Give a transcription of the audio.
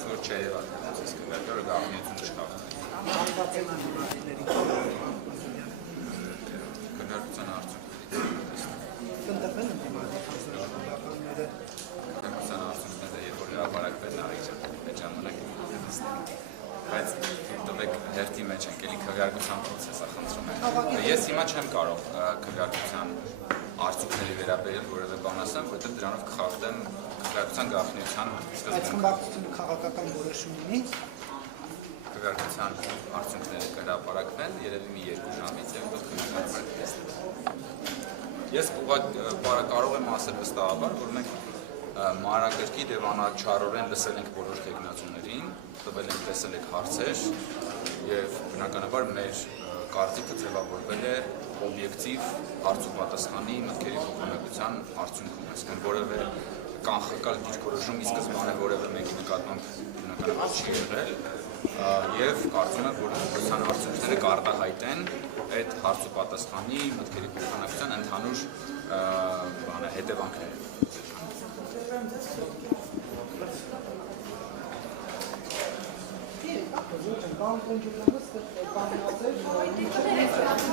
ես, որ չէ եղավ այս քվեարկը գաղտնիություն չկա։ Քվեարկության արդյունքներից քվեարկության արդյունքները երբ որ հրապարակվեն այդ ժամանակ բայց տվեք հերթի մեջ ենք էլի քվեարկության process-ը խնդրում եմ։ Ես հիմա չեմ կարող քվեարկության արդյունքների վերաբերյալ որևէ բան ասեմ, որովհետև դրանով կխախտեմ քվեարկության գաղտնիության սկզբունքը։ Այդ խմբակցությունը քաղաքական որոշում ունի։ Քվեարկության արդյունքները կհրապարակվեն երևի մի 2 ժամից եւ դուք կհրապարակվեք։ Ես կարող եմ ասել վստահաբար, որ մենք մանրակրկիտ եւ անաչառորեն լսել ենք բոլոր տեխնացուներին, տվել ենք տեսել ենք հարցեր եւ բնականաբար մեր կարծիքը ձևավորվել է օբյեկտիվ հարց ու պատասխանի մտքերի փոխանակության արդյունքում, այսինքն որևէ կանխակալ դիրքորոշում ի սկզբանե որևէ մեկի նկատմամբ բնականաբար չի եղել եւ կարծում եմ, որ քվեարկության արդյունքները կարտահայտեն այդ հարց ու պատասխանի մտքերի փոխանակության ընդհանուր հետևանքները։ Կամ